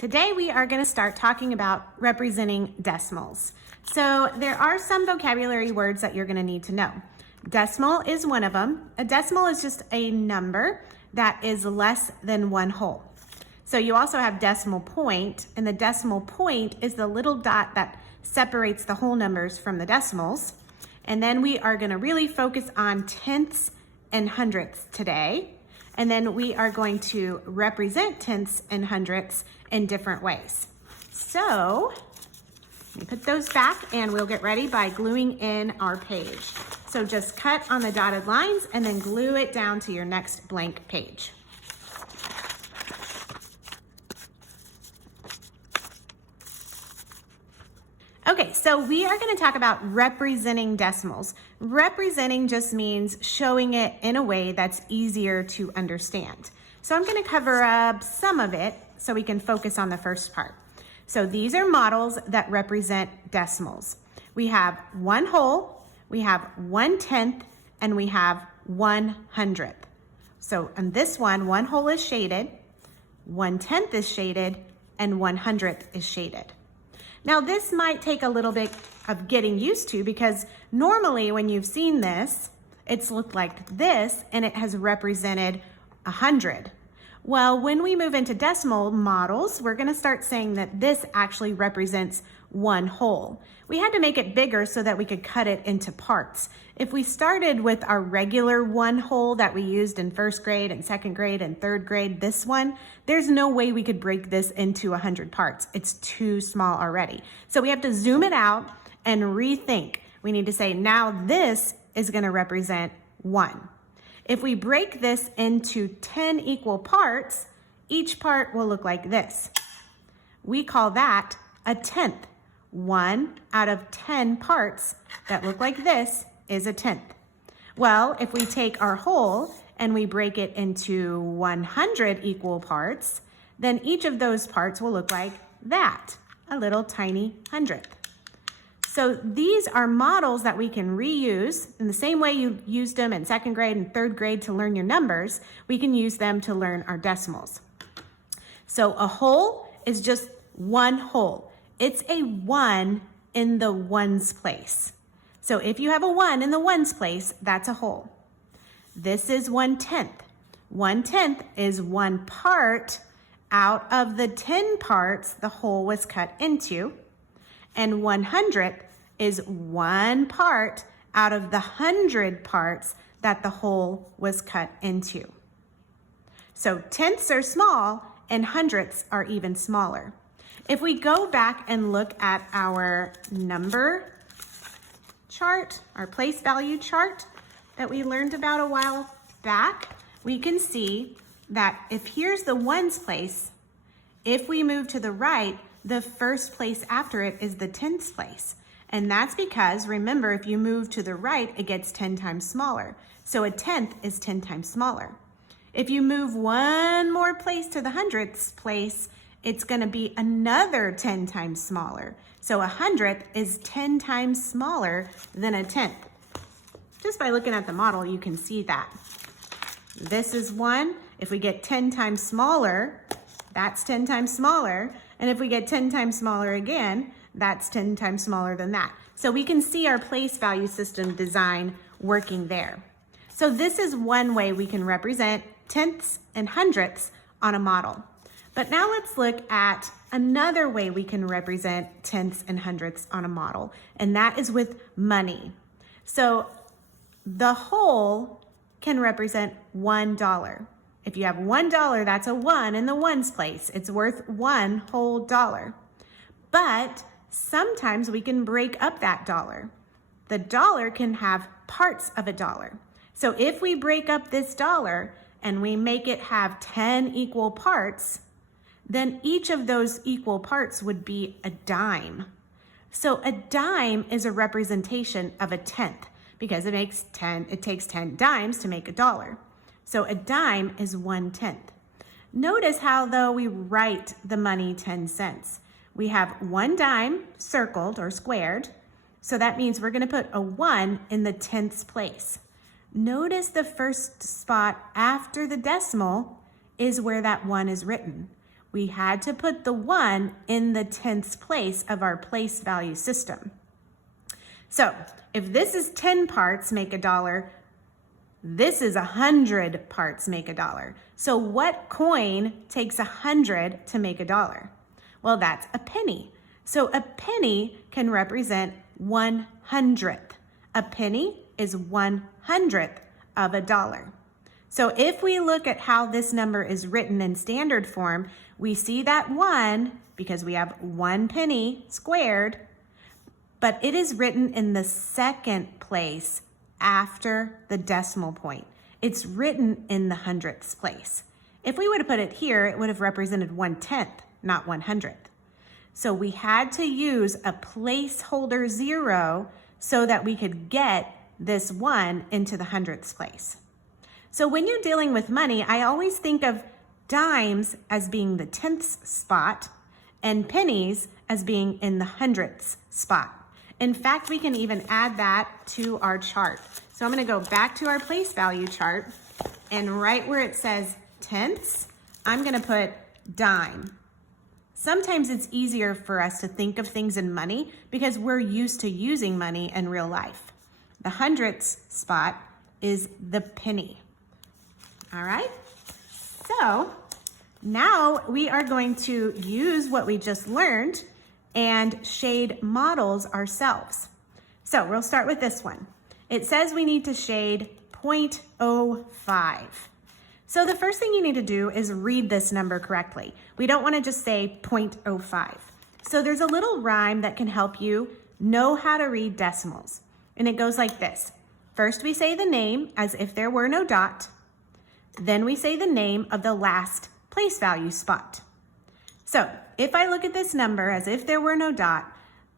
Today we are going to start talking about representing decimals. So there are some vocabulary words that you're going to need to know. Decimal is one of them. A decimal is just a number that is less than one whole. So you also have decimal point, and the decimal point is the little dot that separates the whole numbers from the decimals. And then we are going to really focus on tenths and hundredths today. And then we are going to represent tenths and hundredths in different ways. So let me put those back and we'll get ready by gluing in our page. So just cut on the dotted lines and then glue it down to your next blank page. Okay, so we are going to talk about representing decimals. Representing just means showing it in a way that's easier to understand. So I'm going to cover up some of it so we can focus on the first part. So these are models that represent decimals. We have one whole, we have 1/10, and we have 1/100th. So on this one whole is shaded, 1/10 is shaded, and 1/100th is shaded. Now this might take a little bit of getting used to because normally when you've seen this, it's looked like this and it has represented 100. Well, when we move into decimal models, we're going to start saying that this actually represents one whole. We had to make it bigger so that we could cut it into parts. If we started with our regular one whole that we used in first grade and second grade and third grade, this one, there's no way we could break this into 100 parts. It's too small already. So we have to zoom it out and rethink. We need to say, now this is going to represent 1. If we break this into 10 equal parts, each part will look like this. We call that a tenth. 1 out of 10 parts that look like this is a tenth. Well, if we take our whole and we break it into 100 equal parts, then each of those parts will look like that, a little tiny hundredth. So these are models that we can reuse in the same way you used them in second grade and third grade to learn your numbers. We can use them to learn our decimals. So a whole is just one whole. It's a 1 in the ones place. So if you have a 1 in the ones place, that's a whole. This is 1/10. 1/10 is one part out of the 10 parts the whole was cut into. And 1/100th is one part out of the 100 parts that the whole was cut into. So tenths are small and hundredths are even smaller. If we go back and look at our number chart, our place value chart that we learned about a while back, we can see that if here's the ones place, if we move to the right, the first place after it is the tenths place. And that's because, remember, if you move to the right, it gets 10 times smaller. So a tenth is 10 times smaller. If you move one more place to the hundredths place, it's going to be another 10 times smaller. So a hundredth is 10 times smaller than a tenth. Just by looking at the model, you can see that. This is 1. If we get 10 times smaller, that's 10 times smaller. And if we get 10 times smaller again, that's 10 times smaller than that. So we can see our place value system design working there. So this is one way we can represent tenths and hundredths on a model. But now let's look at another way we can represent tenths and hundredths on a model, and that is with money. So the whole can represent $1. If you have $1, that's a 1 in the ones place. It's worth one whole dollar. But sometimes we can break up that dollar. The dollar can have parts of a dollar. So if we break up this dollar and we make it have 10 equal parts, then each of those equal parts would be a dime. So a dime is a representation of a tenth because it takes 10 dimes to make a dollar. So a dime is 1/10. Notice how though we write the money 10 cents. We have 1 dime circled or squared. So that means we're going to put a 1 in the tenths place. Notice the first spot after the decimal is where that 1 is written. we had to put the 1 in the tenths place of our place value system. So if this is 10 parts make $1, this is 100 parts make $1. So what coin takes 100 to make $1? Well, that's a penny. So a penny can represent 1/100th. A penny is 1/100th of $1. So if we look at how this number is written in standard form, we see that 1 because we have 1 penny squared, but it is written in the second place after the decimal point. It's written in the hundredths place. If we would have put it here, it would have represented 1/10, not 1/100th. So we had to use a placeholder 0 so that we could get this 1 into the hundredths place. So when you're dealing with money, I always think of dimes as being the tenths spot and pennies as being in the hundredths spot. In fact, we can even add that to our chart. So I'm going to go back to our place value chart, and right where it says tenths, I'm going to put dime. Sometimes it's easier for us to think of things in money because we're used to using money in real life. The hundredths spot is the penny. All right, so now we are going to use what we just learned and shade models ourselves. So we'll start with this one. It says we need to shade 0.05. So the first thing you need to do is read this number correctly. We don't want to just say 0.05. So there's a little rhyme that can help you know how to read decimals. And it goes like this. First we say the name as if there were no dot. Then we say the name of the last place value spot. So if I look at this number as if there were no dot,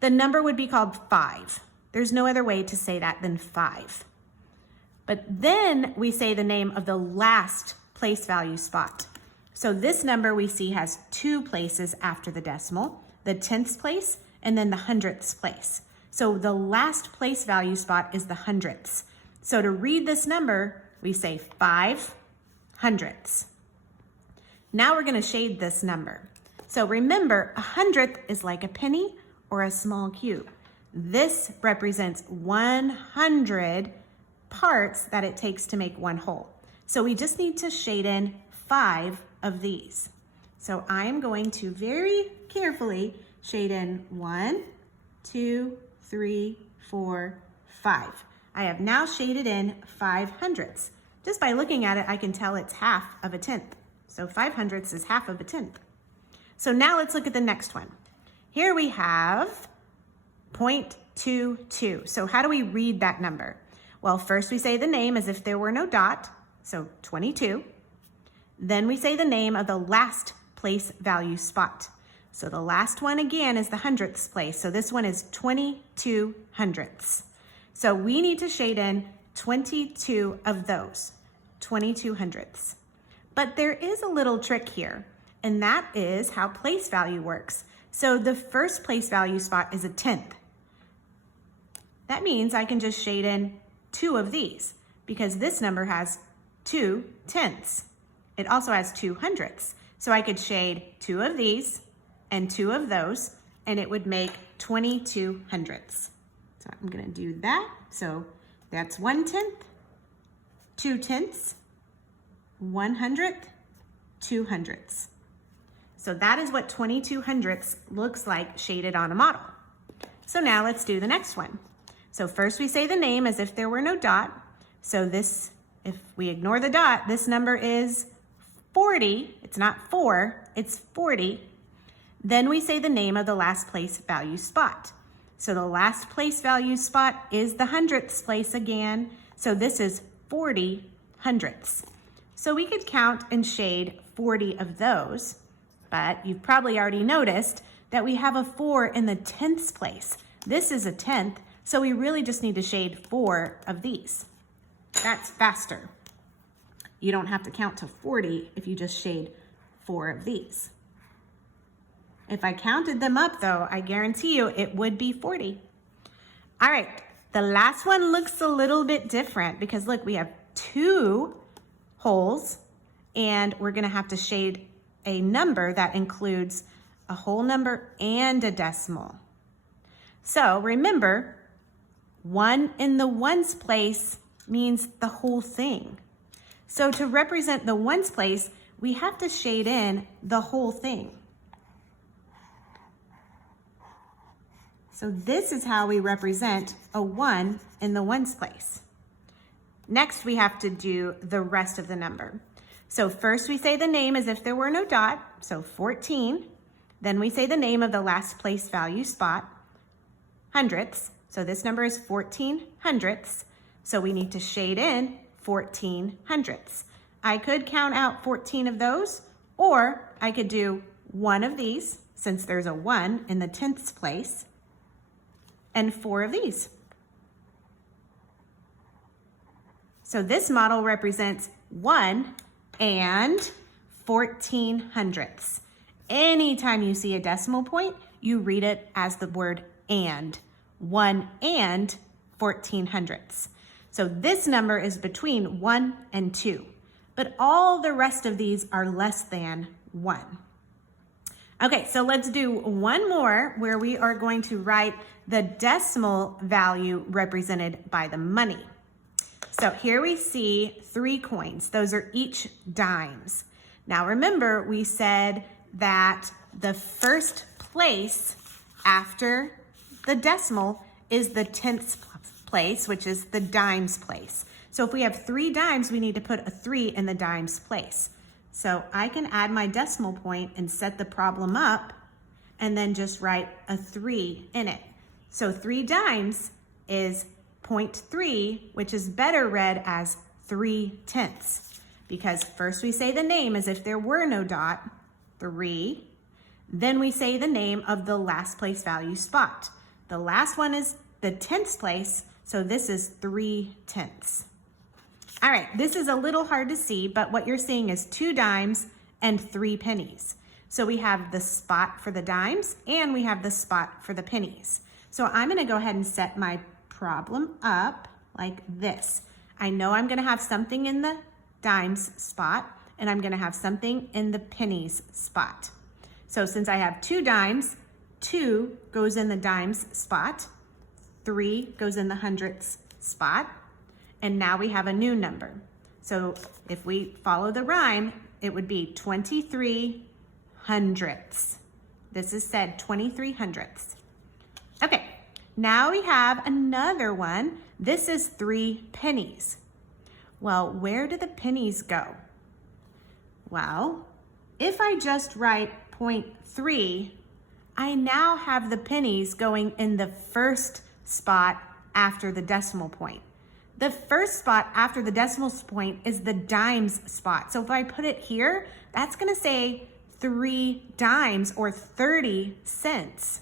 the number would be called 5. There's no other way to say that than 5. But then we say the name of the last place value spot. So this number we see has 2 places after the decimal, the tenths place and then the hundredths place. So the last place value spot is the hundredths. So to read this number, we say 5 hundredths. Now we're going to shade this number. So remember, a hundredth is like a penny or a small cube. This represents 100 parts that it takes to make one whole. So we just need to shade in 5 of these. So I am going to very carefully shade in 1, 2, 3, 4, 5. I have now shaded in 5 hundredths. Just by looking at it, I can tell it's half of a tenth. So 5 hundredths is half of a tenth. So now let's look at the next one. Here we have 0.22. So how do we read that number? Well, first we say the name as if there were no dot, so 22. Then we say the name of the last place value spot. So the last one again is the hundredths place. So this one is 22 hundredths. So we need to shade in 22 of those, 22 hundredths. But there is a little trick here, and that is how place value works. So the first place value spot is a tenth. That means I can just shade in 2 of these because this number has 2 tenths. It also has 2 hundredths. So I could shade 2 of these and 2 of those, and it would make 22 hundredths. So I'm gonna do that. So that's 1/10, 2 tenths, 1/100th, 2 hundredths. So that is what 22 hundredths looks like shaded on a model. So now let's do the next one. So first we say the name as if there were no dot. So this, if we ignore the dot, this number is 40. It's not 4, it's 40. Then we say the name of the last place value spot. So the last place value spot is the hundredths place again. So this is 40 hundredths. So we could count and shade 40 of those, but you've probably already noticed that we have a 4 in the tenths place. This is a tenth, so we really just need to shade 4 of these. That's faster. You don't have to count to 40 if you just shade 4 of these. If I counted them up though, I guarantee you it would be 40. All right, the last one looks a little bit different because look, we have 2 holes and we're gonna have to shade a number that includes a whole number and a decimal. So remember, 1 in the ones place means the whole thing. So to represent the ones place, we have to shade in the whole thing. So this is how we represent a 1 in the ones place. Next, we have to do the rest of the number. So first we say the name as if there were no dot, so 14. Then we say the name of the last place value spot, hundredths. So this number is 14 hundredths. So we need to shade in 14 hundredths. I could count out 14 of those, or I could do one of these, since there's a 1 in the tenths place, and 4 of these. So this model represents 1 and 14 hundredths. Anytime you see a decimal point, you read it as the word and. 1 and 14 hundredths. So this number is between 1 and 2, but all the rest of these are less than 1. Okay, so let's do one more where we are going to write the decimal value represented by the money. So here we see 3 coins. Those are each dimes. Now remember, we said that the first place after the decimal is the tenths place, which is the dimes place. So if we have 3 dimes, we need to put a 3 in the dimes place. So I can add my decimal point and set the problem up and then just write a 3 in it. So 3 dimes is 0.3, which is better read as 3 tenths, because first we say the name as if there were no dot, 3. Then we say the name of the last place value spot. The last one is the tenths place, so this is 3 tenths. All right, this is a little hard to see, but what you're seeing is 2 dimes and 3 pennies. So we have the spot for the dimes and we have the spot for the pennies. So I'm gonna go ahead and set my problem up like this. I know I'm gonna have something in the dimes spot and I'm gonna have something in the pennies spot. So since I have 2 dimes, 2 goes in the dimes spot, 3 goes in the hundredths spot, and now we have a new number. So if we follow the rhyme, it would be 23 hundredths. This is said 23 hundredths. Okay, now we have another one. This is 3 pennies. Well, where do the pennies go? Well, if I just write 0.3, I now have the pennies going in the first spot after the decimal point. The first spot after the decimal point is the dimes spot. So if I put it here, that's gonna say 3 dimes or 30 cents.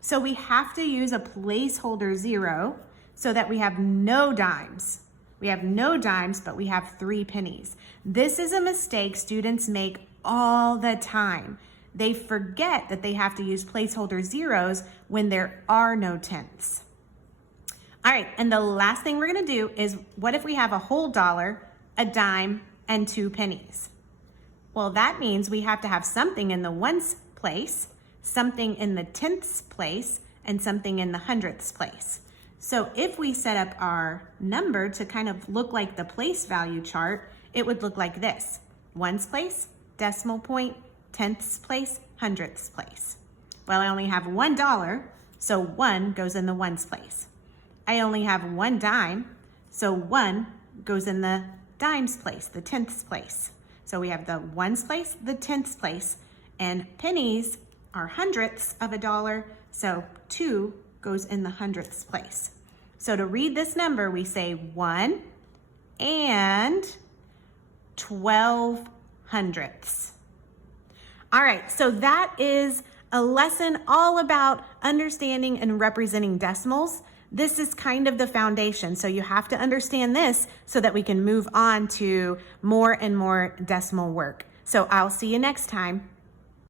So we have to use a placeholder 0 so that we have no dimes. We have no dimes, but we have 3 pennies. This is a mistake students make all the time. They forget that they have to use placeholder zeros when there are no tenths. All right, and the last thing we're gonna do is, what if we have a whole dollar, a dime, and 2 pennies? Well, that means we have to have something in the ones place, something in the tenths place, and something in the hundredths place. So if we set up our number to kind of look like the place value chart, it would look like this: ones place, decimal point, tenths place, hundredths place. Well, I only have $1, so 1 goes in the ones place. I only have 1 dime, so 1 goes in the dimes place, the tenths place. So we have the ones place, the tenths place, and pennies are hundredths of a dollar, so 2 goes in the hundredths place. So to read this number, we say 1 and 12 hundredths. All right, so that is a lesson all about understanding and representing decimals. This is kind of the foundation, so you have to understand this so that we can move on to more and more decimal work. So I'll see you next time.